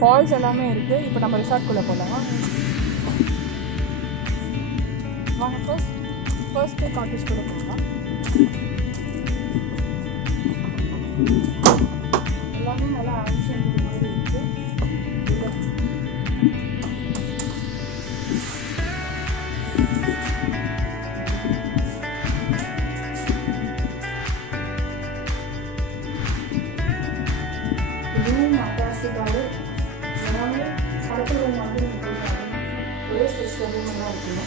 Falls எல்லாமே இருக்குது. இப்போ நம்ம ரிசார்ட்குள்ளே போகலாம் வாங்க. ஃபர்ஸ்ட் காட்டேஜ்குள்ளே போகலாம். எல்லாமே நல்லா ஆன்ஷியன்ட் மாதிரி இருக்குது. ரூம் அட்டாச்சாக எல்லாமே படத்து ரூம் வந்து ஒரே ஸ்பெஷல் ரூம் எல்லாம் இருக்குங்க.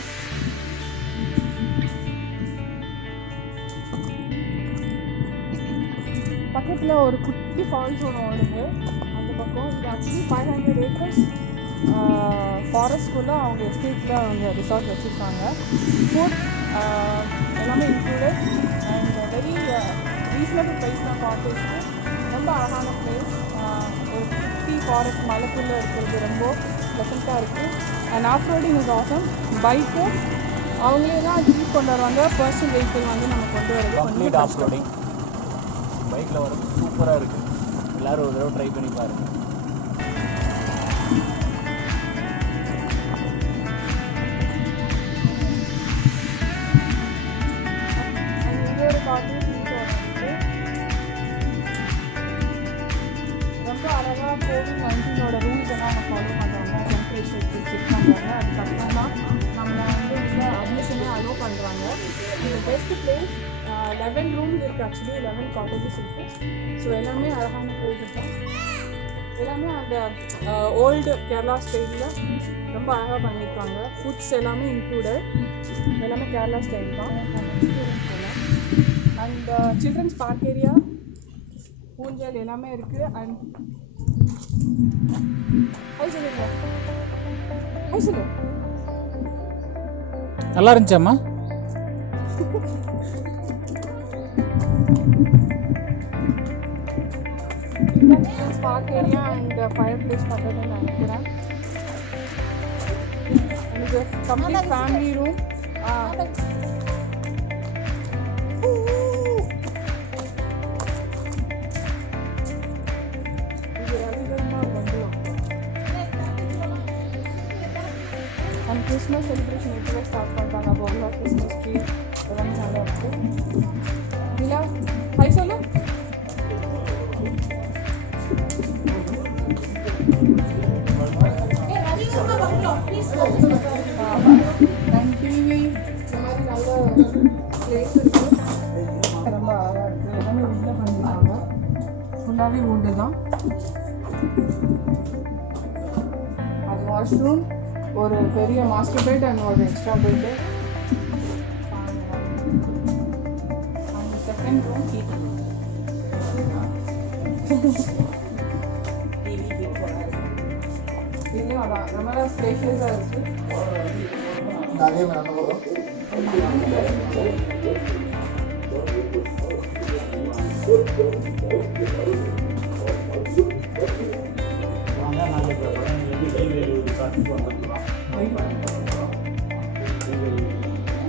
பக்கத்தில் ஒரு குட்டி ஃபால்ஸ் ஒன்று ஓடுது அந்த பக்கம். இது ஆக்சுவலி 500 acres ஃபாரஸ்ட்குள்ளே அவங்க எஸ்டேட்டில் அவங்க ரிசார்ட் வச்சுருக்காங்க. ஃபுட் எல்லாமே included and very reasonable price தான் காட்டேஜ்க்கு. ரொம்ப அழகான பிளேஸ். ஒரு குட்டி ஃபாரஸ்ட் மலைக்குள்ளே இருக்கிறது ரொம்ப ப்ளசண்ட்டாக இருக்குது. And half roading is awesome. Bike அவங்களே தான் ஜீப் கொண்டு வருவாங்க. பர்சனல் வெஹிக்கிள் வந்து நம்ம கொண்டு வரது கம்ப்ளீட் ஆஃப் ரோடிங் பைக்கில் வர சூப்பராக இருக்குது. எல்லோரும் ஒரு தடவை ட்ரை பண்ணி பாருங்கள். ரொம்ப அழகாக COVID-19 ரூல்ஸ் எல்லாம் அவங்க ஃபாலோ பண்ணுறாங்க. டெம்பரேச்சர் செக் பண்ணுறாங்க. அதுக்கப்புறம் தான் நம்மளை வந்து உள்ள அட்மிஷனே அலோவ் பண்ணுறாங்க. இது பெஸ்ட் பிளேஸ். 11 ரூம்ஸ் இருக்குது. ஆக்சுவலி 11 காட்டேஜஸ் இருக்குது. ஸோ எல்லாமே அழகான பிளேஸஸ் தான். எல்லாமே அந்த ஓல்டு கேரளா ஸ்டைலில் ரொம்ப அழகாக பண்ணியிருக்காங்க. ஃபுட்ஸ் எல்லாமே இன்க்ளூடட். எல்லாமே கேரளா ஸ்டைல் தான். அண்ட் சில்ட்ரன்ஸ் பார்க் ஏரியா, ஊஞ்சல் எல்லாமே இருக்குது. அண்ட் ஹை சொல்லுங்க. ஹை சொல்லு. நல்லா இருந்துச்சாம்மா? Children's park area and fireplace பண்ணுறதுன்னு நினைக்கிறேன். எனக்கு complete family room. And Christmas celebration இப்போ ஸ்டார்ட் பண்ணிட்டாங்க. பொங்கல், கிறிஸ்மஸ் ட்ரீ எல்லாமே நல்லா இருக்குது. நிலா ஹை சொல்லு. அண்ட் டிவி இந்த மாதிரி நல்ல பிளேஸ் இருக்குது. ரொம்ப அழகாக இருக்குது. எல்லாமே வீட்டில் பண்ணியிருக்காங்க. ஃபுல்லாகவே வுட்டு தான். அது வாஷ்ரூம், ஒரு பெரிய மாஸ்டர் பெட் அண்ட் ஒரு எக்ஸ்ட்ரா பெட்டு. அந்த செகண்ட் ரூம் இதுலேயும் அதான் ரொம்ப ஸ்பேஷியஸாக இருக்குது.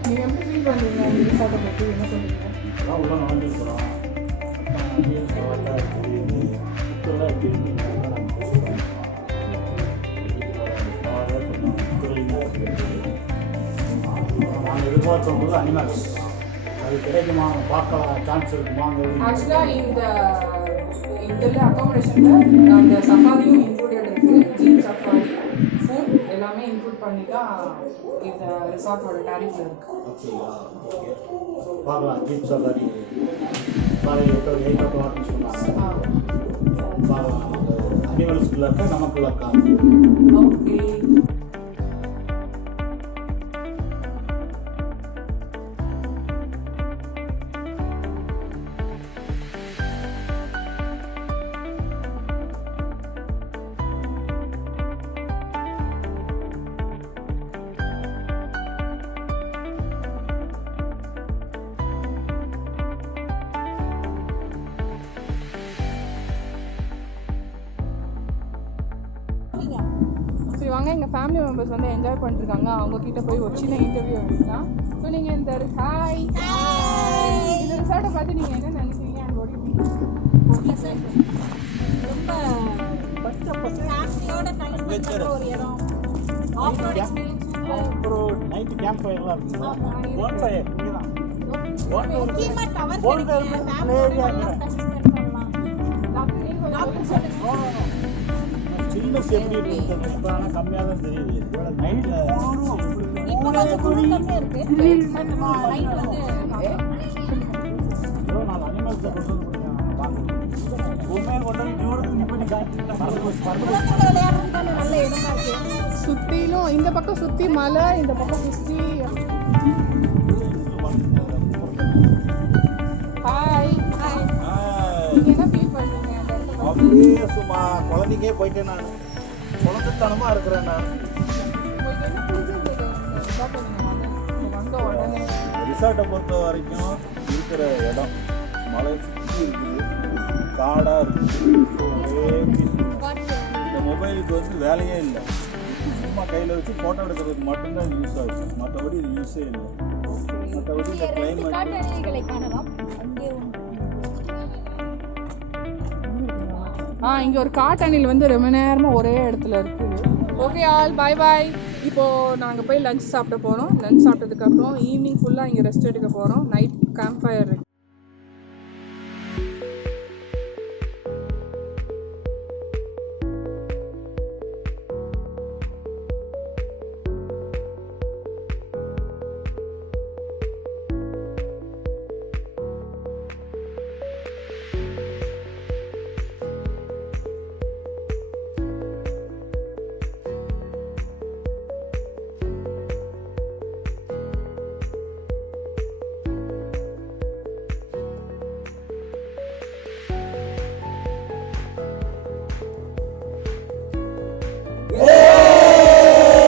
நீங்கள் எப்படி ஃபீல் பண்ணுறீங்க இந்த ரிசார்ட்டை பற்றி? என்ன சொல்லுங்கள்? உள்ள நுழைஞ்சிருக்கிறோம். நாங்கள் எதிர்பார்த்தவங்க அனிமல்ஸ் அது கிடைக்குமா, பார்க்கலாம், சான்ஸ் இருக்குமாங்கிறது. ஆக்சுவலாக இதில் அக்காமடேஷனில் அந்த சஃபாரியும் இன்க்ளூடட் இருக்குது. ஜீப் சஃபாரி, ஃபுட் எல்லாமே இன்க்ளூட் பண்ணி தான் இந்த ரிசார்ட்டோட டேரிஃபில் இருக்குது. ஓகேங்களா? ஓகே, பார்க்கலாம். ஜீப் சஃபாரி காலையில் 8 o'clock சொன்னாங்க. பார்க்கலாம். நமக்கு அனிமல்ஸ்குள்ள இருக்கா, நமக்குள்ள இருக்கா? ஓகே. சரி வாங்க, எங்கள் ஃபேமிலி மெம்பர்ஸ் வந்து என்ஜாய் பண்ணிருக்காங்க. அவங்கக்கிட்ட போய் ஒரு சின்ன இன்டர்வியூ எடுக்கலாம். ஸோ நீங்கள் இந்த ஹாய் இந்த ரிசார்ட்டை பார்த்து நீங்கள் என்ன நினைக்கிறீங்க? அண்ட் ரொம்ப கஷ்டப்பட்டு adventure. ஒரு இடம் ஆஃப் ரோட் எக்ஸ்பீரியன்ஸ் அப்புறம் நைட்டு கேம்ப் ஃபயர்லாம் இருக்குங்களா? போன் ஃபயர் இங்கே தான். முக்கியமா டவர் போன் ஃபயர் சில்னஸ் எப்படி இருக்குது இப்போ ஆனால் கம்மியாக தான் தெரியுது. நைட்டில் இப்போ கொஞ்சம் கூட்டமே இருக்கு பட் நைட் வந்து ஏதோ 4 அனிமல்ஸை கொண்டு வந்து பார்க்கணும். உண்மையாக கொண்டு வந்து தூரத்துக்கு நிப்படி காய்ச்சி மறந்து போச்சு. விளையாடுறதுக்கான நல்ல இடமா இருக்கு. சுத்திலும் இந்த பக்கம் சுத்தி மலை, இந்த பக்கம் சுத்தி ஹாய் ஹாய். நீங்க என்ன ஃபீல் பண்றீங்க அந்த இடத்துல? அப்படியே சும்மா குழந்தைக்கே போயிட்டேன் நான். குழந்தைத்தனமாக இருக்கிறேன் நான். உங்களுக்கு என்ன பிடிச்சிருந்தது இந்த ரிசார்ட்டை நீங்க வந்த உடனே? ரிசார்ட்டை பொறுத்த வரைக்கும் இருக்கிற இடம் மலை சுற்றி இருக்குது, காடாக இருக்குது, ஒரே peaceful. இந்த மொபைலுக்கு வந்து வேலையே இல்லை. சும்மா கையில் வச்சு ஃபோட்டோ எடுக்கிறதுக்கு மட்டும்தான் இது யூஸ் ஆகுது. மற்றபடி இது யூஸே இல்லை. மற்றபடி இந்த கிளைமேட் காட்டணிகளை காணலாம். அங்கே இங்க ஒரு காட்டணில் வந்து ரொம்ப நேரமா ஒரே இடத்துல இருக்குது. Okay all bye bye. இப்போ நாங்க போய் லஞ்ச் சாப்பிட போறோம். லஞ்ச் சாப்பிட்டதுக்கு அப்புறம் ஈவினிங் ஃபுல்லா இங்க ரெஸ்ட் எடுக்க போறோம். நைட் கேம்ப் ஃபயர் இருக்கு.